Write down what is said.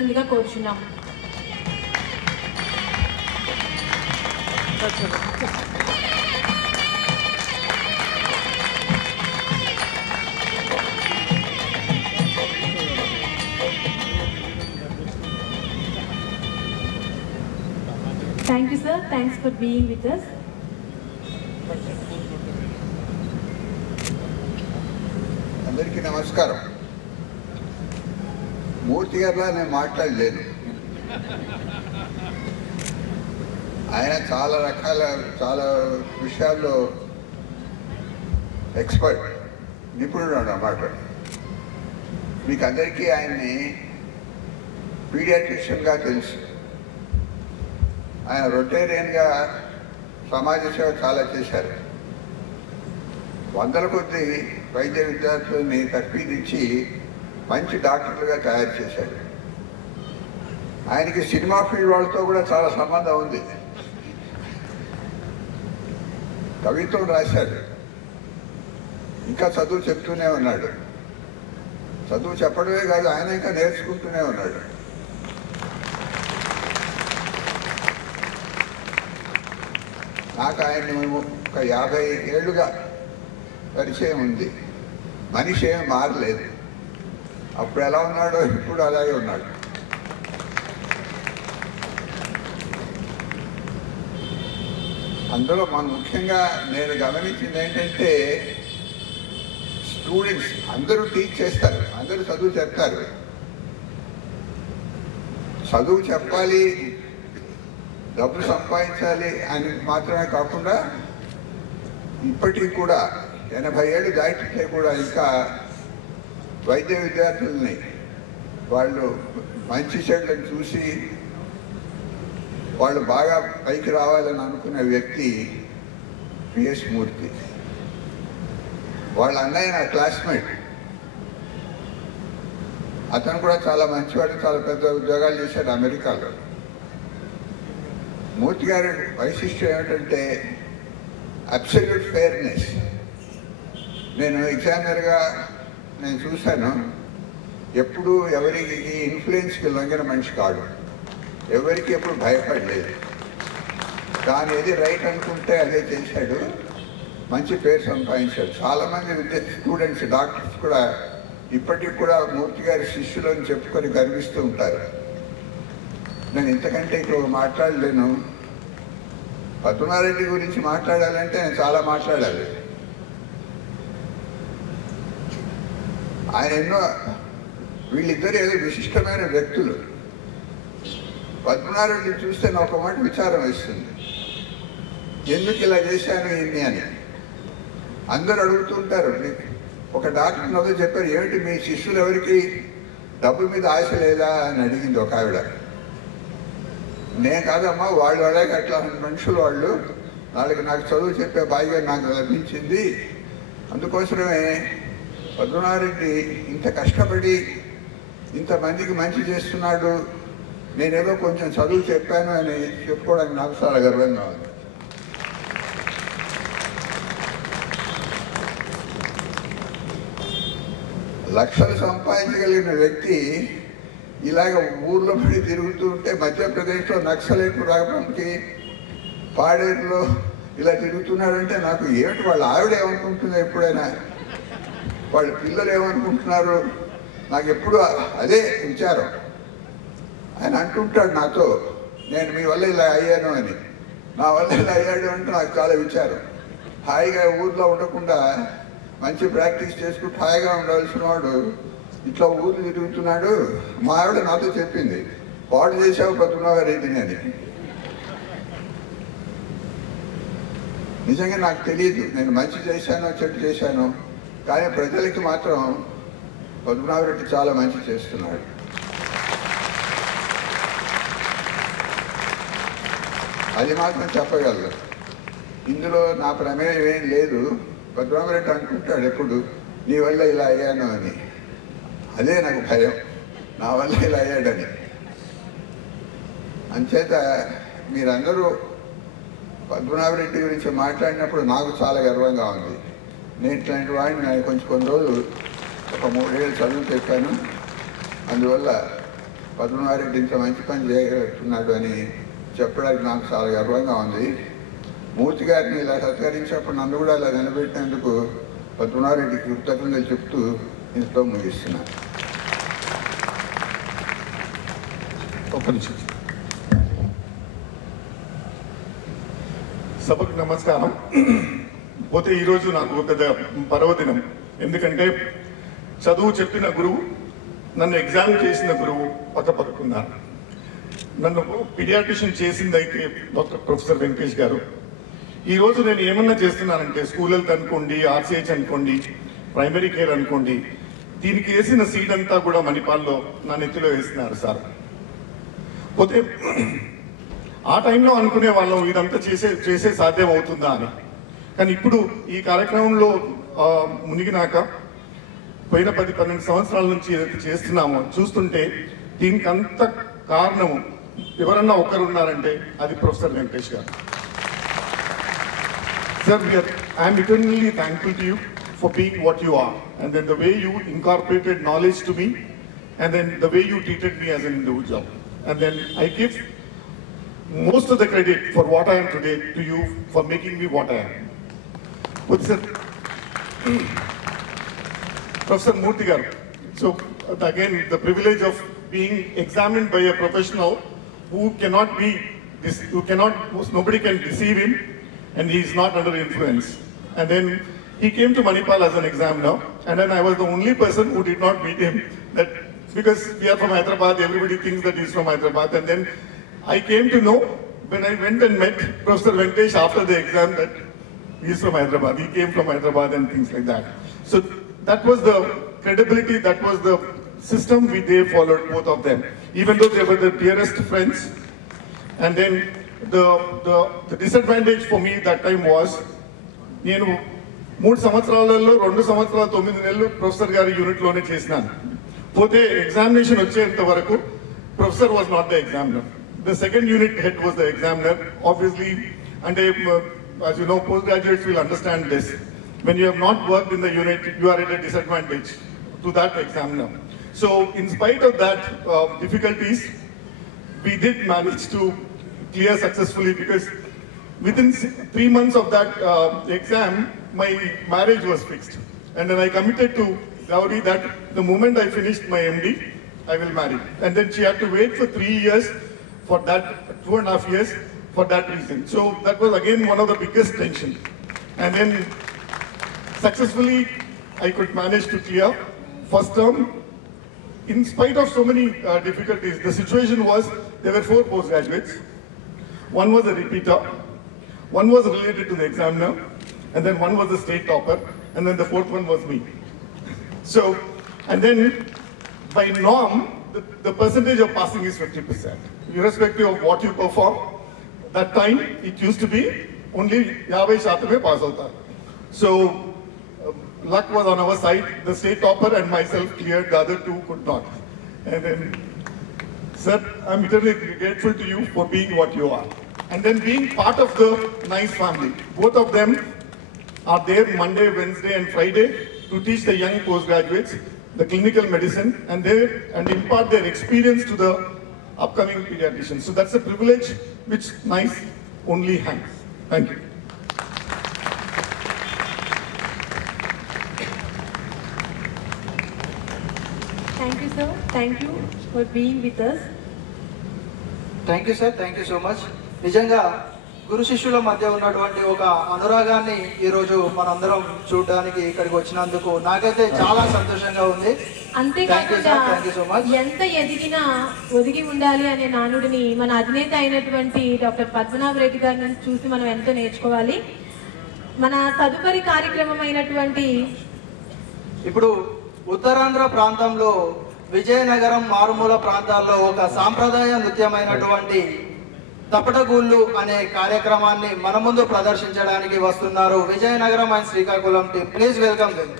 చేయవలసిందిగా కోరుచున్నాం. Thank you, sir. Thanks for being with us. అందరికీ నమస్కారం. మూర్తి గారిలా నేను మాట్లాడలేను. ఆయన చాలా విషయాల్లో ఎక్స్పర్ట్, నిపుణుడు అన్నమాట. మీకు అందరికీ ఆయన్ని పీడియాట్రిషియన్గా తెలుసు. ఆయన రొటేరియన్గా సమాజ సేవ చాలా చేశారు. వందల కొద్ది వైద్య విద్యార్థులని తర్ఫీదించి మంచి డాక్టర్లుగా తయారు చేశారు. ఆయనకి సినిమా ఫీల్డ్ వాళ్ళతో కూడా చాలా సంబంధం ఉంది. కవిత్వం రాశాడు, ఇంకా చదువు చెప్తూనే ఉన్నాడు. చదువు చెప్పడమే కాదు, ఆయన ఇంకా నేర్చుకుంటూనే ఉన్నాడు. నాకు ఆయన్ని ఒక 50 ఏళ్ళుగా పరిచయం ఉంది. మనిషి ఏమి మారలేదు. అప్పుడు ఎలా ఉన్నాడో ఇప్పుడు అలాగే ఉన్నాడు. అందులో ముఖ్యంగా నేను గమనించింది ఏంటంటే, స్టూడెంట్స్ అందరూ టీచ్ చేస్తారు, అందరూ చదువు చెప్తారు. చదువు చెప్పాలి, డబ్బు సంపాదించాలి అని మాత్రమే కాకుండా ఇప్పటికీ కూడా 80 ఏళ్ళు దాటితే కూడా ఇంకా వైద్య విద్యార్థుల్ని వాళ్ళు మంచి చెడులను చూసి వాళ్ళు బాగా పైకి రావాలని అనుకునే వ్యక్తి పిఎస్ మూర్తి. వాళ్ళ అన్నయ్య నా క్లాస్మేట్. అతను కూడా చాలా మంచివాడు, చాలా పెద్ద ఉద్యోగాలు చేశాడు అమెరికాలో. మూర్తి గారి వైశిష్ట్యం ఏమిటంటే అబ్సల్యూట్ ఫెయిర్నెస్. నేను ఎగ్జామినర్గా నేను చూశాను, ఎప్పుడు ఎవరికి ఇన్ఫ్లుయెన్స్కి లొంగిన మనిషి కాదు, ఎవరికి ఎప్పుడు భయపడలేదు. కానీ ఏది రైట్ అనుకుంటే అదే చేశాడు, మంచి పేరు సంపాదించాడు. చాలామంది స్టూడెంట్స్, డాక్టర్స్ కూడా ఇప్పటికి కూడా మూర్తి గారి శిష్యులని చెప్పుకొని గర్విస్తూ ఉంటారు. నేను ఇంతకంటే ఇక్కడ మాట్లాడలేను. పద్మనారెడ్డి గురించి మాట్లాడాలంటే నేను చాలా మాట్లాడాలి. ఆయన ఎన్నో, వీళ్ళిద్దరు ఏదో విశిష్టమైన వ్యక్తులు. పద్మనారెడ్డి చూస్తే నాకు ఒక మాట విచారం వేస్తుంది, ఎందుకు ఇలా చేశాను ఇన్ని అని. అందరూ అడుగుతుంటారు. ఒక డాక్టర్ నవ్వు చెప్పారు, ఏమిటి మీ శిష్యులు ఎవరికి డబ్బు మీద ఆశ లేదా అని అడిగింది ఒక ఆవిడ. నేను కాదమ్మా, వాళ్ళు అలాగే అట్లా మనుషులు, వాళ్ళు వాళ్ళకి నాకు చదువు చెప్పే భాగ్యం నాకు లభించింది. అందుకోసమే పద్మనారెడ్డి ఇంత కష్టపడి ఇంతమందికి మంచి చేస్తున్నాడు, నేనేదో కొంచెం చదువు చెప్పాను అని చెప్పుకోవడానికి నాకు చాలా గర్వంగా ఉంది. లక్షలు సంపాదించగలిగిన వ్యక్తి ఇలాగ ఊర్లో పడి తిరుగుతూ ఉంటే, మధ్యప్రదేశ్లో నక్సలైట్లు రావడానికి పాడేరులో ఇలా తిరుగుతున్నాడంటే నాకు ఏమిటి, వాళ్ళ ఆవిడ ఏమనుకుంటుందో, ఎప్పుడైనా వాళ్ళ పిల్లలు ఏమనుకుంటున్నారు, నాకు ఎప్పుడు అదే విచారం. ఆయన అంటుంటాడు నాతో, నేను మీ వల్ల ఇలా అయ్యాను అని. నా వల్ల ఇలా అయ్యాడు అంటే నాకు చాలా విచారం. హాయిగా ఊర్లో ఉండకుండా మంచి ప్రాక్టీస్ చేసుకుంటూ హాయిగా ఉండవలసిన వాడు ఇట్లా ఊర్లు తిరుగుతున్నాడు. మా ఆవిడ నాతో చెప్పింది, పాడు చేసావు పద్మనాభరెడ్డిని అని. నిజంగా నాకు తెలియదు నేను మంచి చేశానో చెడు చేశానో, కానీ ప్రజలకి మాత్రం పద్మనాభరెడ్డి చాలా మంచి చేస్తున్నాడు. అది మాత్రం చెప్పగలరు. ఇందులో నా ప్రమేయం ఏం లేదు. పద్మనాభరెడ్డి అనుకుంటాడు ఎప్పుడు, నీ వల్ల ఇలా అయ్యాను అని. అదే నాకు భయం, నా వల్ల ఇలా అయ్యాడని. అంచేత మీరందరూ పద్మనాభరెడ్డి గురించి మాట్లాడినప్పుడు నాకు చాలా గర్వంగా ఉంది. నేను ఇట్లాంటి వాడిని నేను కొన్ని రోజులు ఒక 3 ఏళ్ళు చదువు చెప్పాను. అందువల్ల పద్మనాభరెడ్డి ఇంత మంచి పని చేయగలుగుతున్నాడు అని చెప్పడానికి నాకు చాలా గర్వంగా ఉంది. మూర్తి గారిని ఇలా సత్కరించినప్పుడు నన్ను కూడా ఇలా నిలబెట్టినందుకు పద్మనాభరెడ్డి కృతజ్ఞతలు చెప్తూ ఇంట్లో ముగిస్తున్నాను. సభకు నమస్కారం. పోతే ఈరోజు నాకు పెద్ద పర్వదినం. ఎందుకంటే చదువు చెప్పిన గురువు, నన్ను ఎగ్జామ్ చేసిన గురువు పక్కపక్కకున్నారు. నన్ను పీడియాట్రిషియన్ చేసింది అయితే డాక్టర్ ప్రొఫెసర్ వెంకటేష్ గారు. ఈరోజు నేను ఏమన్నా చేస్తున్నానంటే స్కూల్ హెల్త్ అనుకోండి, ఆర్సీహెచ్ అనుకోండి, ప్రైమరీ కేర్ అనుకోండి, దీనికి వేసిన సీడ్ అంతా కూడా మణిపాల్లో నా నెత్తిలో వేస్తున్నారు సార్. పోతే ఆ టైంలో అనుకునే వాళ్ళం ఇదంతా చేసే సాధ్యం అవుతుందా అని. కానీ ఇప్పుడు ఈ కార్యక్రమంలో మునిగినాక పోయిన 10-12 సంవత్సరాల నుంచి ఏదైతే చేస్తున్నామో చూస్తుంటే దీనికి అంత కారణం ఎవరన్నా ఒక్కరు ఉన్నారంటే అది ప్రొఫెసర్ వెంకటేష్ గారు. Sir, I'm eternally thankful to you for being what you are, and then the way you incorporated knowledge to me, and then the way you treated me as an individual, and then I give most of the credit for what I am today to you for making me what I am. But sir, Professor Murthy garu, so again the privilege of being examined by a professional who cannot be nobody can deceive him, and he is not under influence. And then he came to Manipal as an examiner, and then I was the only person who did not meet him, that because we are from Hyderabad, everybody thinks that he's from Hyderabad. And then I came to know when I went and met Professor Venkatesh after the exam that he's from Hyderabad, he came from Hyderabad and things like that. So that was the credibility, that was the system they followed, both of them, even though they were the dearest friends. And then the disadvantage for me that time was, నేను 3 సంవత్సరాలలో 2 సంవత్సరాలు 9 నెలలు professor గారి యూనిట్లోనే చేసినాను. పోతే examination వచ్చేంత వరకు professor was not the examiner, the second unit head was the examiner. Obviously, అంటే as you know, postgraduates will understand this. When you have not worked in the unit, you are at a disadvantage to that examiner. So in spite of that difficulties, we did manage to clear successfully, because within 3 months of that exam, my marriage was fixed. And then I committed to Gauri that the moment I finished my MD, I will marry. And then she had to wait for 3 years for that, 2.5 years for that reason. So that was again one of the biggest tension. And then successfully I could manage to clear first term. In spite of so many difficulties, the situation was there were 4 postgraduates. One was a repeater, one was related to the examiner, and then one was the state topper, and then the 4th one was me. So, and then by norm, the percentage of passing is 50%. Irrespective of what you perform, that time it used to be only 50% pass out. So, luck was on our side. The state topper and myself cleared, the other 2 could not. And then, sir, I'm eternally grateful to you for being what you are. And then being part of the NICE family. Both of them are there Monday, Wednesday and Friday to teach the young postgraduates the clinical medicine and impart their experience to the upcoming pediatricians. So that's a privilege which NICE only has. Thank you. Thank you, sir. Thank you for being with us. Thank you, sir. Thank you so much. నిజంగా గురు శిష్యుల మధ్య ఉన్నటువంటి ఒక అనురాగాన్ని ఈరోజు మనందరం చూడడానికి ఇక్కడికి వచ్చినందుకు నాకైతే చాలా సంతోషంగా ఉంది. అంతేకాకుండా ఎంత ఎదిగినా ఒదిగి ఉండాలి అనే నానుడిని మన అధినేత అయినటువంటి డాక్టర్ పద్మనాభరెడ్డి గారిని చూసి మనం ఎంతో నేర్చుకోవాలి. మన తదుపరి కార్యక్రమం అయినటువంటి ఇప్పుడు ఉత్తరాంధ్ర ప్రాంతంలో విజయనగరం మారుమూల ప్రాంతాల్లో ఒక సాంప్రదాయ నృత్యమైనటువంటి తపటగూళ్ళు అనే కార్యక్రమాన్ని మన ముందు ప్రదర్శించడానికి వస్తున్నారు Vizianagaram and Srikakulam team. Please welcome them.